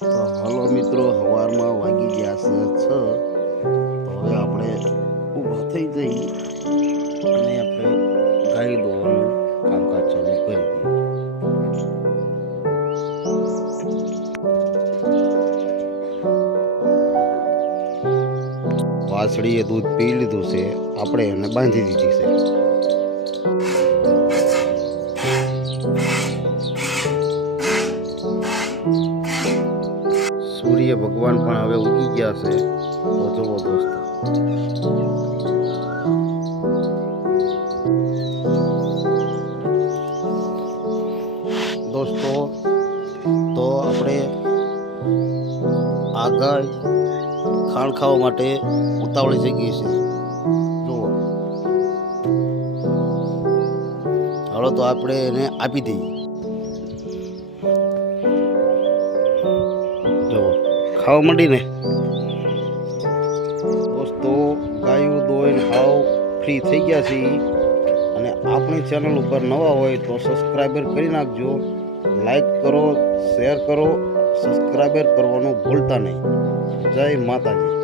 તો હલો મિત્રો સવારમાં વાગી ગયા છે છ. તો હવે આપણે ઊભા થઈ જઈ અને આપણે ગાઈ દોવાનું કામકાજ ચાલુ કરી દઈએ. વાસળીએ દૂધ પી લીધું છે, આપણે એને બાંધી દીધી છે. સૂર્ય ભગવાન પણ હવે ઉગી ગયા છે. તો જુઓ દોસ્તો. દોસ્તો, તો આપણે આ ગાય ખાણ ખાવા માટે ઉતાવળી જઈએ છે. જુઓ. હાલો, તો આપણે એને આપી દઈએ. ખાવા માંડીને? દોસ્તો ગાયું દોઈને હાવ ફ્રી થઈ ગયા છે અને આપણી ચેનલ ઉપર નવા હોય તો સબસ્ક્રાઈબર કરી નાખજો. લાઈક કરો શેર કરો સબસ્ક્રાઈબર કરવાનું ભૂલતા નહીં. જય માતાજી.